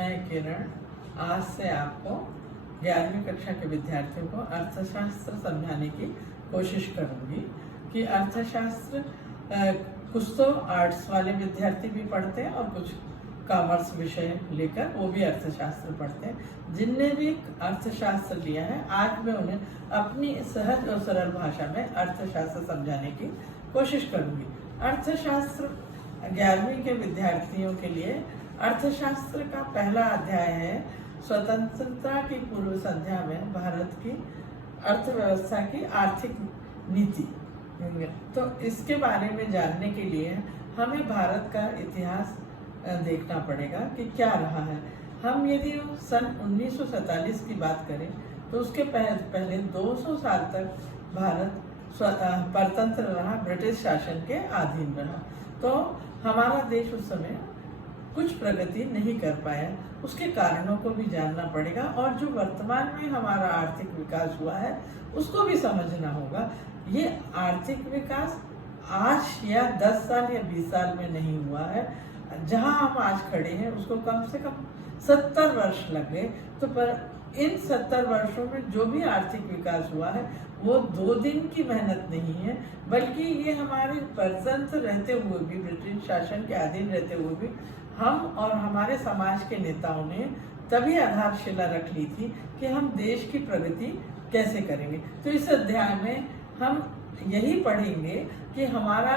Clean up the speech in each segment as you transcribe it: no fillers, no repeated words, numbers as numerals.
मैं किरण आज से आपको 11वीं कक्षा के विद्यार्थियों को अर्थशास्त्र समझाने की कोशिश करूंगी कि अर्थशास्त्र कुछ तो आर्ट्स वाले विद्यार्थी भी पढ़ते हैं और कुछ कॉमर्स विषय लेकर वो भी अर्थशास्त्र पढ़ते हैं। जिनने भी अर्थशास्त्र लिया है आज मैं उन्हें अपनी सहज और सरल भाषा में अर्थशास्त्र समझाने की कोशिश करूंगी। अर्थशास्त्र 11वीं के विद्यार्थियों के लिए अर्थशास्त्र का पहला अध्याय है स्वतंत्रता की पूर्व संध्या में भारत की अर्थव्यवस्था की आर्थिक नीति। तो इसके बारे में जानने के लिए हमें भारत का इतिहास देखना पड़ेगा कि क्या रहा है। हम यदि सन 1947 की बात करें तो उसके पहले 200 साल तक भारत परतंत्र रहा, ब्रिटिश शासन के अधीन रहा। तो हमारा देश उस समय कुछ प्रगति नहीं कर पाया। उसके कारणों को भी जानना पड़ेगा और जो वर्तमान में हमारा आर्थिक विकास हुआ है उसको भी समझना होगा। ये आर्थिक विकास आज या 10 साल या 20 साल में नहीं हुआ है। जहां हम आज खड़े हैं उसको कम से कम 70 वर्ष लगे। तो पर इन 70 वर्षों में जो भी आर्थिक विकास हुआ है वो 2 दिन की मेहनत नहीं है, बल्कि ये हमारे परतंत्र रहते हुए भी, ब्रिटिश शासन के अधीन रहते हुए भी हम और हमारे समाज के नेताओं ने तभी आधारशिला रख ली थी कि हम देश की प्रगति कैसे करेंगे। तो इस अध्याय में हम यही पढ़ेंगे कि हमारा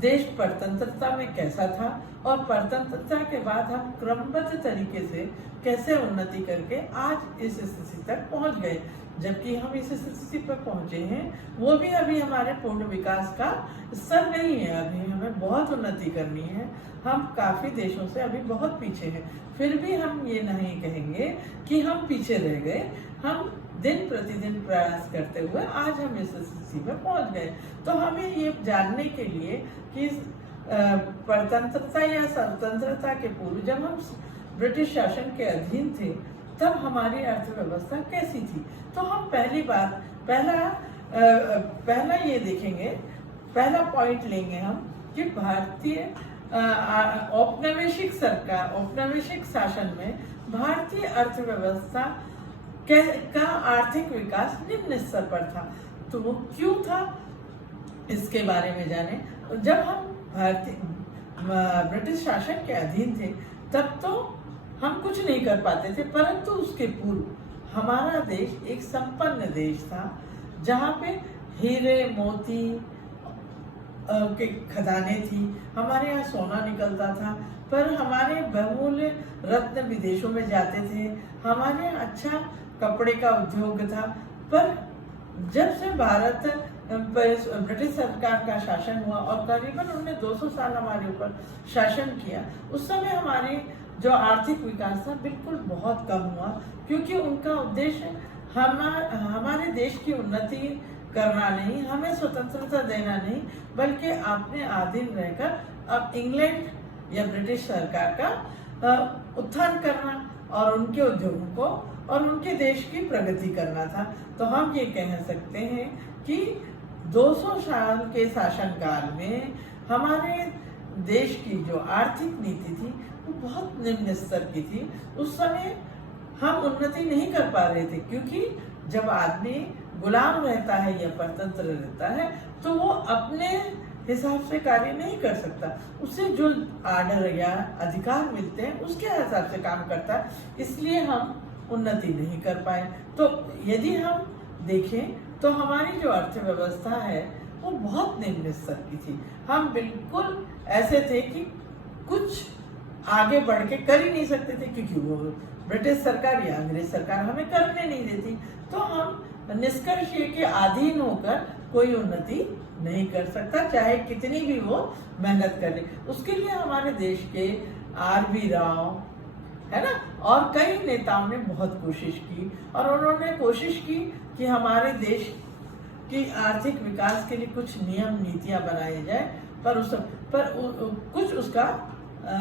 देश परतंत्रता में कैसा था और परतंत्रता के बाद हम क्रमबद्ध तरीके से कैसे उन्नति करके आज इस स्थिति तक पहुंच गए। जबकि हम इस स्थिति पर पहुंचे हैं वो भी अभी हमारे पूर्ण विकास का स्तर नहीं है। अभी हमें बहुत उन्नति करनी है। हम काफी देशों से अभी बहुत पीछे हैं। फिर भी हम ये नहीं कहेंगे कि हम पीछे रह गए। हम दिन प्रतिदिन प्रयास करते हुए आज हम इस स्थिति में पहुंच गए। तो हमें ये जानने के लिए कि परतंत्रता या स्वतंत्रता के पूर्व जब हम ब्रिटिश शासन के अधीन थे तब हमारी अर्थव्यवस्था कैसी थी। तो हम पहला ये देखेंगे, पहला पॉइंट लेंगे हम कि भारतीय औपनिवेशिक शासन में भारतीय अर्थव्यवस्था का आर्थिक विकास निम्न स्तर पर था। तो वो क्यों था इसके बारे में जाने। जब हम ब्रिटिश शासन के अधीन थे तब तो हम कुछ नहीं कर पाते थे, परंतु उसके पूर्व हमारा देश एक संपन्न देश था जहाँ पे हीरे मोती के खदानें थी। हमारे यहाँ सोना निकलता था, पर हमारे बहुमूल्य रत्न विदेशों में जाते थे। हमारे यहाँ अच्छा कपड़े का उद्योग था। पर जब से ब्रिटिश सरकार का शासन हुआ और करीबन उन्होंने 200 साल हमारे ऊपर शासन किया, उस समय हमारी जो आर्थिक विकास था बिल्कुल बहुत कम हुआ, क्योंकि उनका उद्देश्य हमारे देश की उन्नति करना नहीं, हमें स्वतंत्रता देना नहीं, बल्कि अपने अधीन रहकर अब इंग्लैंड या ब्रिटिश सरकार का उत्थान करना और उनके उद्योगों को और उनके देश की प्रगति करना था। तो हम ये कह सकते हैं कि 200 साल के शासनकाल में हमारे देश की जो आर्थिक नीति थी वो बहुत निम्न स्तर की थी। उस समय हम उन्नति नहीं कर पा रहे थे, क्योंकि जब आदमी गुलाम रहता है या परतंत्र रहता है तो वो अपने हिसाब से कार्य नहीं कर सकता। उसे जो आर्डर या अधिकार मिलते हैं उसके हिसाब से काम करता है, इसलिए हम उन्नति नहीं कर पाए। तो यदि हम देखें तो हमारी जो अर्थव्यवस्था है वो बहुत निम्न स्तर की थी। हम बिल्कुल ऐसे थे कि कुछ आगे बढ़ के कर ही नहीं सकते थे, क्योंकि वो ब्रिटिश सरकार या अंग्रेज सरकार हमें करने नहीं देती। तो हम निष्कर्ष ये के अधीन होकर कोई उन्नति नहीं कर सकता, चाहे कितनी भी वो मेहनत करे। उसके लिए हमारे देश के आर.बी. राव है ना, और कई नेताओं ने बहुत कोशिश की और उन्होंने कोशिश की कि हमारे देश की आर्थिक विकास के लिए कुछ नियम नीतियां बनाई जाए, पर कुछ उसका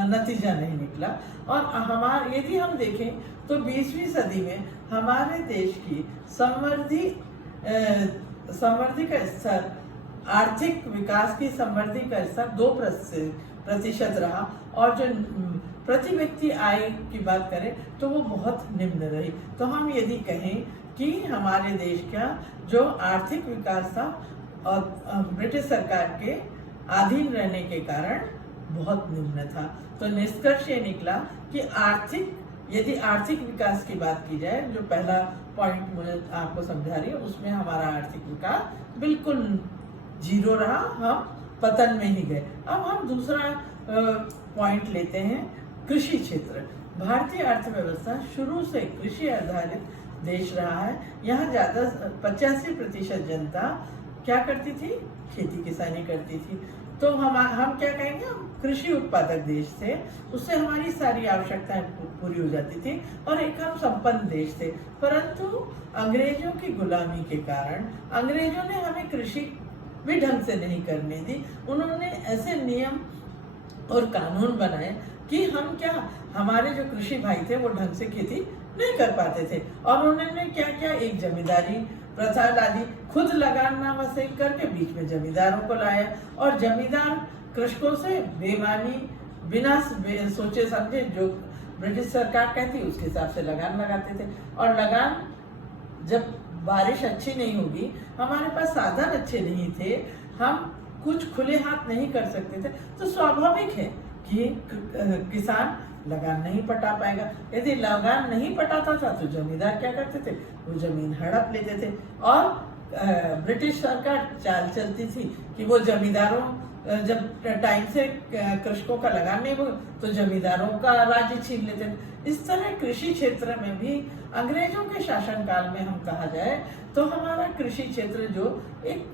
नतीजा नहीं निकला। और यदि हम देखें तो 20वीं सदी में हमारे देश की समृद्धि का स्तर, आर्थिक विकास की समृद्धि का स्तर 2% रहा और जो प्रति व्यक्ति आय की बात करें तो वो बहुत निम्न रही। तो हम यदि कहें कि हमारे देश का जो आर्थिक विकास था और ब्रिटिश सरकार के अधीन रहने के कारण बहुत निम्न था। तो निष्कर्ष ये निकला कि यदि आर्थिक विकास की बात की जाए, जो पहला पॉइंट मुझे आपको समझा रही हूँ, उसमें हमारा आर्थिक विकास बिल्कुल जीरो रहा, हम पतन में ही गए। अब हम दूसरा पॉइंट लेते हैं, कृषि क्षेत्र। भारतीय अर्थव्यवस्था शुरू से कृषि आधारित देश रहा है। यहाँ ज्यादा 85% जनता क्या करती थी? खेती किसानी करती थी। तो हम क्या कहेंगे, हम कृषि उत्पादक देश थे, उससे हमारी सारी आवश्यकताएं पूरी हो जाती थी और एक हम संपन्न देश थे। परंतु अंग्रेजों की गुलामी के कारण अंग्रेजों ने हमें कृषि भी ढंग से नहीं करने दी। उन्होंने ऐसे नियम और कानून बनाए कि हमारे जो कृषि भाई थे वो ढंग से खेती नहीं कर पाते थे। और उन्होंने क्या किया, एक जमींदारी प्रथा डाली, खुद लगाना वसूल करके बीच में जमींदारों को लाया और जमींदार कृषकों से बेमानी बिना सोचे समझे जो ब्रिटिश सरकार कहती उसके हिसाब से लगान लगाते थे। और लगान, जब बारिश अच्छी नहीं होगी, हमारे पास साधन अच्छे नहीं थे, हम कुछ खुले हाथ नहीं कर सकते थे, तो स्वाभाविक है कि किसान लगान नहीं पटा पाएगा। यदि लगान नहीं पटाता था तो जमींदार क्या करते थे, वो जमीन हड़प लेते थे। और ब्रिटिश सरकार चाल चलती थी कि वो जमींदारों, जब टाइम से कृषकों का लगान नहीं हुआ तो जमींदारों का राज्य छीन लेते थे। इस तरह कृषि क्षेत्र में भी अंग्रेजों के शासनकाल में हम कहा जाए तो हमारा कृषि क्षेत्र जो एक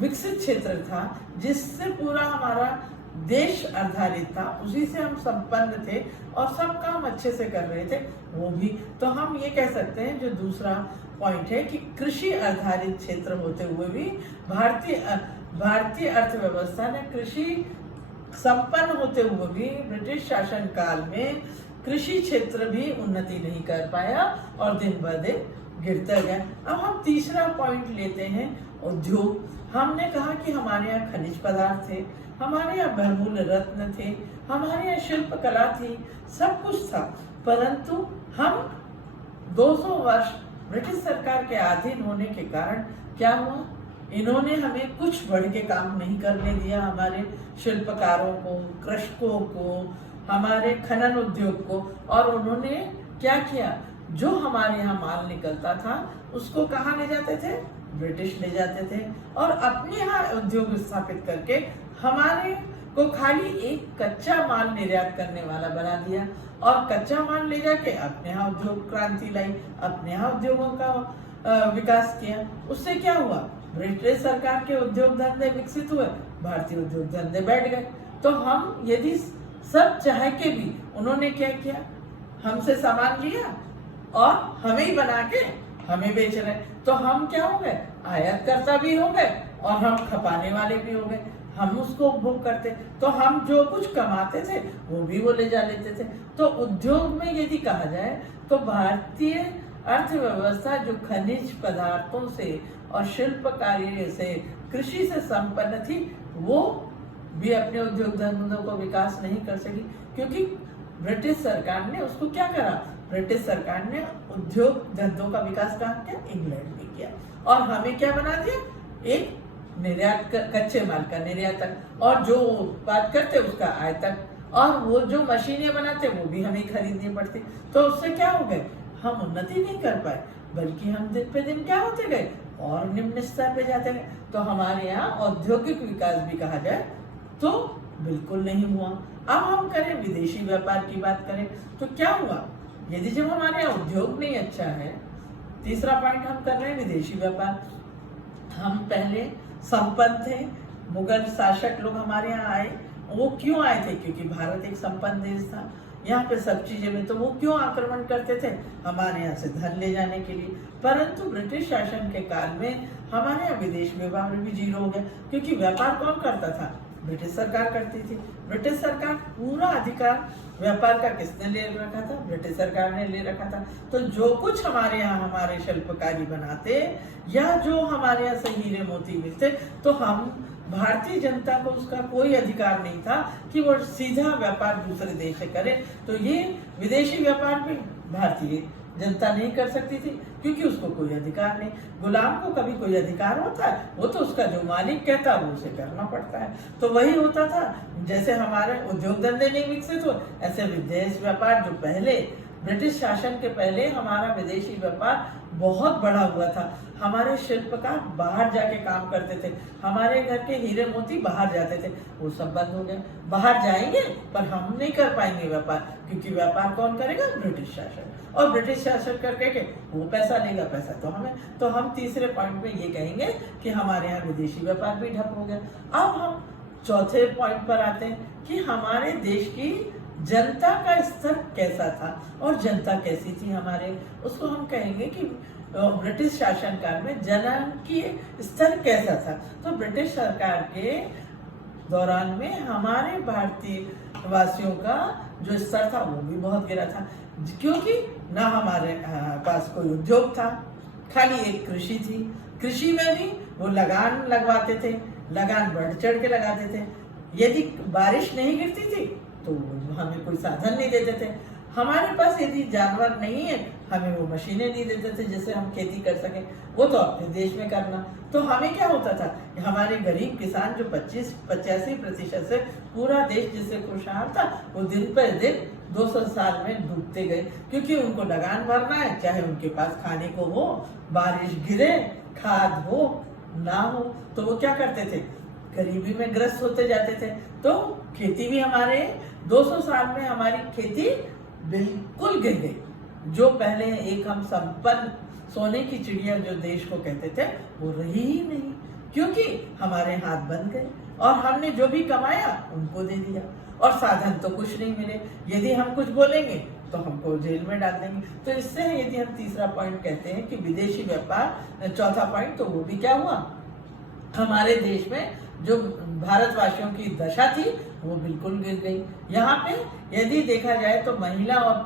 विकसित क्षेत्र था, जिससे पूरा हमारा देश आधारित था, उसी से हम संपन्न थे और सब काम अच्छे से कर रहे थे, वो भी। तो हम ये कह सकते हैं, जो दूसरा पॉइंट है कि कृषि आधारित क्षेत्र होते हुए भी भारतीय अर्थव्यवस्था ने कृषि संपन्न होते हुए भी ब्रिटिश शासन काल में कृषि क्षेत्र भी उन्नति नहीं कर पाया और दिन ब दिन गिरता गया। अब हम तीसरा पॉइंट लेते हैं, उद्योग। हमने कहा कि हमारे यहाँ खनिज पदार्थ थे, हमारे यहाँ बहुमूल्य रत्न थे, हमारे यहाँ शिल्प कला थी, सब कुछ था। परंतु हम 200 वर्ष ब्रिटिश सरकार के अधीन होने के कारण क्या हुआ, इन्होंने हमें कुछ बढ़ के काम नहीं करने दिया। हमारे शिल्पकारों को, कृषकों को, हमारे खनन उद्योग को। और उन्होंने क्या किया, जो हमारे यहाँ माल निकलता था उसको कहाँ ले जाते थे, ब्रिटिश ले जाते थे और अपने यहाँ उद्योग स्थापित करके हमारे को खाली एक कच्चा माल निर्यात करने वाला बना दिया और कच्चा माल ले जाके अपने यहाँ उद्योग क्रांति लाई, अपने यहाँ उद्योगों का विकास किया। उससे क्या हुआ, ब्रिटिश सरकार के उद्योग धंधे विकसित हुए, भारतीय उद्योग धंधे बैठ गए। तो हम यदि सब चाह के भी उन्होंने क्या किया, हमसे सामान लिया और हमें ही बना के हमें बेच रहे, तो हम क्या हो गए, आयातकर्ता भी हो गए और हम खपाने वाले भी हो गए। हम उसको उपभोग करते, तो हम जो कुछ कमाते थे वो भी वो ले जा लेते थे। तो उद्योग में यदि कहा जाए तो भारतीय अर्थव्यवस्था जो खनिज पदार्थों से और शिल्प कार्य से, कृषि से संपन्न थी, वो भी अपने उद्योग धंधों को विकास नहीं कर सकी, क्योंकि ब्रिटिश सरकार ने उसको क्या करा, ब्रिटिश सरकार ने उद्योग धंधों का विकास कहाँ किया, इंग्लैंड में किया और हमें क्या बना दिया, एक निर्यात कच्चे माल का निर्यातक और जो उत्पाद करते उसका आयातक और वो जो मशीनें बनाते वो भी हमें खरीदनी पड़ती। तो उससे क्या हो गए, हम उन्नति नहीं कर पाए, बल्कि हम दिन पे दिन क्या होते गए और निम्न स्तर पे जाते गए। तो हमारे यहाँ औद्योगिक विकास भी कहा जाए तो बिल्कुल नहीं हुआ। अब हम करें विदेशी व्यापार की बात करें तो क्या हुआ, यदि जब हमारे यहाँ उद्योग नहीं अच्छा है, तीसरा पॉइंट हम कर रहे हैं विदेशी व्यापार। हम पहले संपन्न थे, मुगल शासक लोग हमारे यहाँ आए, वो क्यों आए थे, क्योंकि भारत एक संपन्न देश था, यहाँ पे सब चीजें में, तो वो क्यों आक्रमण करते थे, हमारे यहाँ से धन ले जाने के लिए। परंतु ब्रिटिश शासन के काल में हमारे यहाँ विदेश व्यापार भी जीरो हो गया, क्योंकि व्यापार कौन करता था, ब्रिटिश सरकार करती थी। ब्रिटिश सरकार पूरा अधिकार व्यापार का किसने ले रखा था? ब्रिटिश सरकार ने ले रखा था। तो जो कुछ हमारे यहाँ हमारे शिल्पकारी बनाते या जो हमारे यहाँ से हीरे मोती मिलते, तो हम भारतीय जनता को उसका कोई अधिकार नहीं था कि वो सीधा व्यापार दूसरे देश से करे। तो ये विदेशी व्यापार भी भारतीय जनता नहीं कर सकती थी, क्योंकि उसको कोई अधिकार नहीं। गुलाम को कभी कोई अधिकार होता है? वो तो उसका जो मालिक कहता है वो उसे करना पड़ता है। तो वही होता था, जैसे हमारे उद्योग धंधे नहीं विकसित हो, ऐसे विदेश व्यापार जो पहले ब्रिटिश शासन के पहले हमारा विदेशी व्यापार बहुत बड़ा हुआ था। हमारे शिल्पकार बाहर जाके काम करते थे, हमारे घर के हीरे मोती बाहर जाते थे, वो सब बंद हो गए। बाहर जाएंगे पर हम नहीं कर पाएंगे व्यापार, क्योंकि व्यापार कौन करेगा? ब्रिटिश शासन। और ब्रिटिश शासन करके के वो पैसा लेगा, पैसा तो हमें। तो हम तीसरे पॉइंट में ये कहेंगे कि हमारे यहाँ विदेशी व्यापार भी ठप हो गया। अब हम चौथे पॉइंट पर आते हैं कि हमारे देश की जनता का स्तर कैसा था और जनता कैसी थी हमारे, उसको हम कहेंगे कि ब्रिटिश शासन काल में जनांकीय स्तर कैसा था। तो ब्रिटिश सरकार के दौरान में हमारे भारतीय वासियों का जो स्तर था वो भी बहुत गिरा था, क्योंकि ना हमारे पास कोई उद्योग था, खाली एक कृषि थी। कृषि में भी वो लगान लगवाते थे, लगान बढ़ चढ़ के लगाते थे। यदि बारिश नहीं गिरती थी तो हमें कोई साधन नहीं देते थे। हमारे पास यदि जानवर नहीं है, हमें वो मशीनें नहीं देते थे जिससे हम खेती कर सकें, वो तो अपने देश में करना। तो हमें क्या होता था, हमारे गरीब किसान जो 85% से पूरा देश जिससे खुशहाल था, वो दिन पर दिन 200 साल में डूबते गए, क्योंकि उनको लगान भरना है, चाहे उनके पास खाने को हो, बारिश गिरे, खाद हो ना हो, तो वो क्या करते थे? गरीबी में ग्रस्त होते जाते थे। तो खेती भी हमारे 200 साल में हमारी खेती बिल्कुल गिर गई। जो पहले एक हम संपन्न सोने की चिड़िया जो देश को कहते थे, वो रही ही नहीं, क्योंकि हमारे हाथ बंद गए और हमने जो भी कमाया उनको दे दिया, और साधन तो कुछ नहीं मिले। यदि हम कुछ बोलेंगे तो हमको जेल में डाल देंगे। तो इससे यदि हम तीसरा पॉइंट कहते हैं कि विदेशी व्यापार, चौथा पॉइंट, तो वो भी क्या हुआ, हमारे देश में जो भारतवासियों की दशा थी वो बिल्कुल गिर गई। यहाँ पे यदि देखा जाए तो महिला और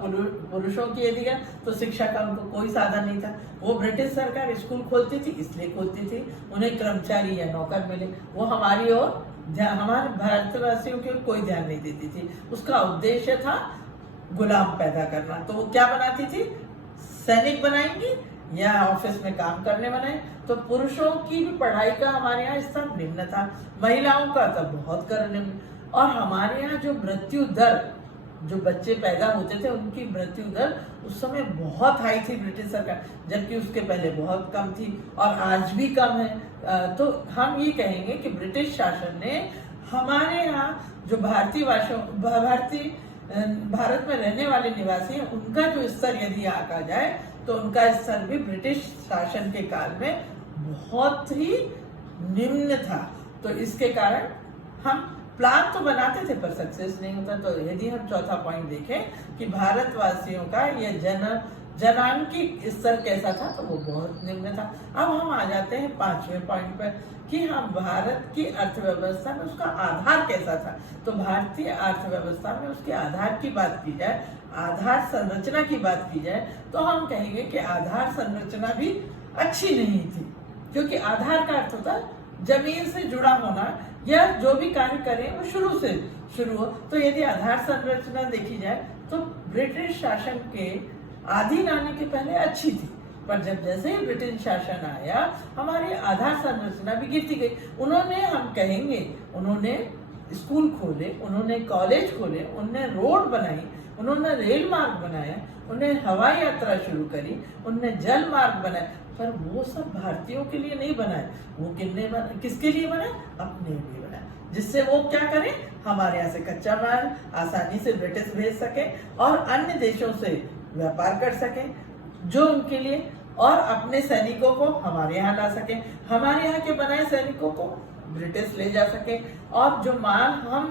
पुरुषों की यदि तो शिक्षा का उनको कोई साधन नहीं था। वो ब्रिटिश सरकार स्कूल खोलती थी, इसलिए खोलती थी उन्हें कर्मचारी या नौकर मिले, वो हमारी ओर हमारे भारतवासियों की ओर कोई ध्यान नहीं देती थी। उसका उद्देश्य था गुलाम पैदा करना। तो वो क्या बनाती थी? सैनिक बनाएंगी या ऑफिस में काम करने बनाए। तो पुरुषों की भी पढ़ाई का हमारे यहाँ स्तर निम्न था, महिलाओं का तो बहुत कर निम्न। और हमारे यहाँ जो मृत्यु दर, जो बच्चे पैदा होते थे उनकी मृत्यु दर उस समय बहुत हाई थी ब्रिटिश सरकार, जबकि उसके पहले बहुत कम थी और आज भी कम है। तो हम ये कहेंगे कि ब्रिटिश शासन ने हमारे यहाँ जो भारत में रहने वाले निवासी हैं, उनका जो स्तर यदि आका जाए तो उनका स्तर भी ब्रिटिश शासन के काल में बहुत ही निम्न था। तो इसके कारण हम प्लान तो बनाते थे पर सक्सेस नहीं होता। तो यदि हम चौथा पॉइंट देखें कि भारतवासियों का यह जनांकी स्तर कैसा था, तो वो बहुत निम्न था। अब हम आ जाते हैं पांचवें पॉइंट पर कि हम भारत की अर्थव्यवस्था में उसका आधार कैसा था। तो भारतीय अर्थव्यवस्था में उसके आधार की बात की जाए, आधार संरचना की बात की जाए, तो हम कहेंगे कि आधार संरचना भी अच्छी नहीं थी, क्योंकि आधार का अर्थ होता है जमीन से जुड़ा होना, या जो भी कार्य करें वो शुरू से शुरू हो। तो यदि आधार संरचना देखी जाए तो ब्रिटिश शासन के अधीन आने के पहले अच्छी थी, पर जब जैसे ही ब्रिटिश शासन आया हमारी आधार संरचना भी गिरती गई। उन्होंने, हम कहेंगे, उन्होंने स्कूल खोले, उन्होंने कॉलेज खोले, उन्होंने रोड बनाई, उन्होंने रेल मार्ग बनाया, उन्होंने हवाई यात्रा शुरू करी, उन्होंने जल मार्ग बनाए, पर वो सब भारतीयों के लिए नहीं बनाए। वो किसके लिए बनाए? अपने लिए बनाए, जिससे वो क्या करें, हमारे यहाँ से कच्चा माल आसानी से ब्रिटिश भेज सके और अन्य देशों से व्यापार कर सके जो उनके लिए, और अपने सैनिकों को हमारे यहाँ ला सके, हमारे यहाँ के बनाए सैनिकों को ब्रिटिश ले जा सके। और जो माल हम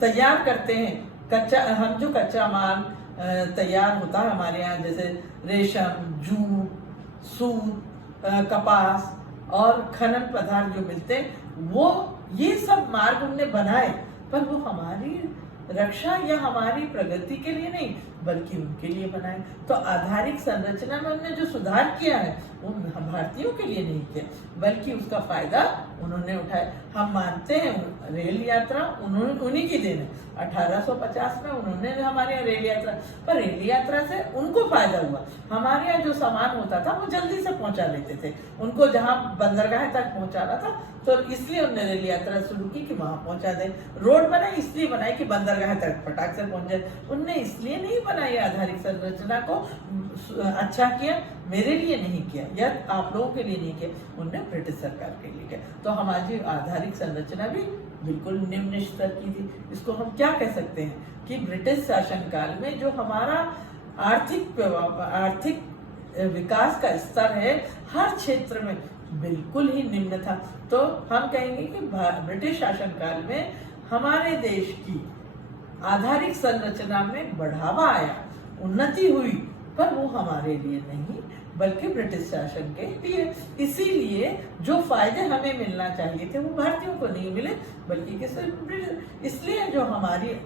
तैयार करते हैं, हम जो कच्चा माल तैयार होता है हमारे यहाँ, जैसे रेशम, जूट, सूत, कपास और खनन पदार्थ जो मिलते हैं, वो ये सब मार्ग उनने बनाए, पर वो हमारी रक्षा या हमारी प्रगति के लिए नहीं बल्कि उनके लिए बनाए। तो आधारिक संरचना में उन्होंने जो सुधार किया है वो भारतीयों के लिए नहीं किया, बल्कि उसका फायदा उन्होंने उठाया। हम मानते हैं रेल यात्रा उन्हीं की देन है। 1850 में उन्होंने हमारे यहाँ रेल यात्रा, पर रेल यात्रा से उनको फायदा हुआ। हमारे यहाँ जो सामान होता था वो जल्दी से पहुंचा लेते थे, उनको जहाँ बंदरगाह तक पहुंचाना था, तो इसलिए उन्होंने रेल यात्रा शुरू की कि वहां पहुंचा दे। रोड बनाई इसलिए बनाई कि बंदरगाह तक फटाक से पहुंच जाए। उनने इसलिए नहीं बनाई आधारिक संरचना को अच्छा किया, मेरे लिए नहीं किया या आप लोगों के लिए नहीं किया, उनने ब्रिटिश सरकार के लिए किया। तो हमारी आधारिक संरचना भी बिल्कुल निम्न स्तर की थी। इसको हम क्या कह सकते हैं कि ब्रिटिश शासनकाल में जो हमारा आर्थिक विकास का स्तर है हर क्षेत्र में बिल्कुल ही निम्न था। तो हम कहेंगे कि ब्रिटिश शासनकाल में हमारे देश की आधारिक संरचना में बढ़ावा आया, उन्नति हुई, पर वो हमारे लिए नहीं बल्कि ब्रिटिश शासन के लिए। इसीलिए जो फायदे हमें मिलना चाहिए थे वो भारतीयों को नहीं मिले बल्कि किसी, इसलिए जो हमारी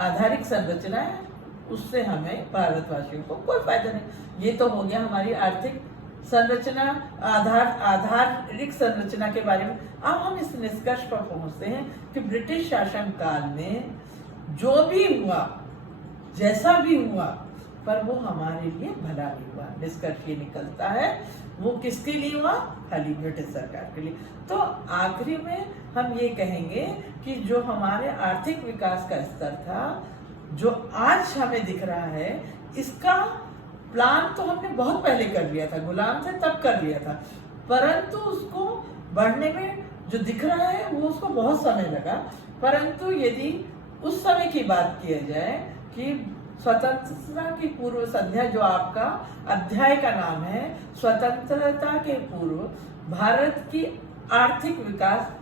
आधारिक संरचना है उससे हमें भारतवासियों को कोई फायदा नहीं। ये तो हो गया हमारी आर्थिक संरचना, आधारिक संरचना के बारे में। अब हम इस निष्कर्ष पर पहुंचते हैं कि ब्रिटिश शासन काल में जो भी हुआ, जैसा भी हुआ, पर वो हमारे लिए भला नहीं हुआ। निष्कर्ष ये निकलता है वो किसके लिए हुआ? खाली ब्रिटिश सरकार के लिए। तो आखिरी में हम ये कहेंगे कि जो हमारे आर्थिक विकास का स्तर था, जो आज हमें दिख रहा है, इसका प्लान तो हमने बहुत पहले कर लिया था, गुलाम थे तब कर लिया था, परंतु उसको बढ़ने में जो दिख रहा है वो उसको बहुत समय लगा। परंतु यदि उस समय की बात किया जाए कि स्वतंत्रता की पूर्व संध्या, जो आपका अध्याय का नाम है, स्वतंत्रता के पूर्व भारत की आर्थिक विकास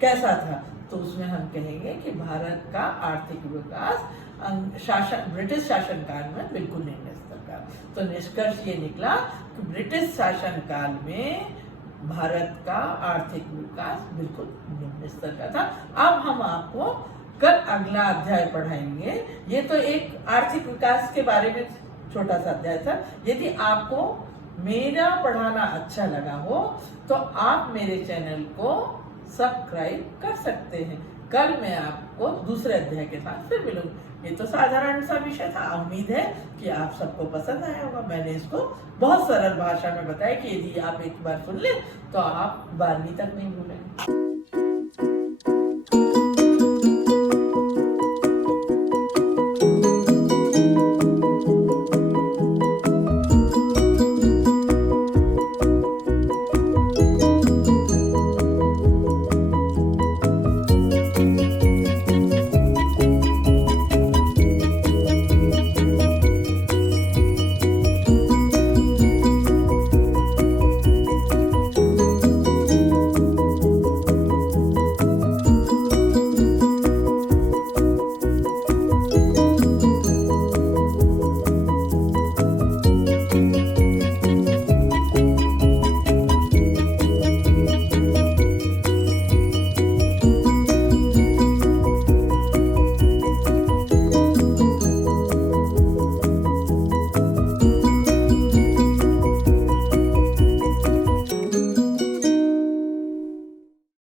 कैसा था, तो उसमें हम कहेंगे कि भारत का आर्थिक विकास ब्रिटिश शासनकाल में बिल्कुल निम्न स्तर का। तो निष्कर्ष ये निकला कि ब्रिटिश शासनकाल में भारत का आर्थिक विकास बिल्कुल निम्न स्तर का था। अब हम आपको कल अगला अध्याय पढ़ाएंगे। ये तो एक आर्थिक विकास के बारे में छोटा सा अध्याय था। यदि आपको मेरा पढ़ाना अच्छा लगा हो तो आप मेरे चैनल को सब्सक्राइब कर सकते हैं। कल मैं आपको दूसरे अध्याय के साथ फिर मिलूंगी। ये तो साधारण सा विषय था, उम्मीद है कि आप सबको पसंद आया होगा। मैंने इसको बहुत सरल भाषा में बताया कि यदि आप एक बार सुन लें तो आप 12वीं तक नहीं भूलेंगे।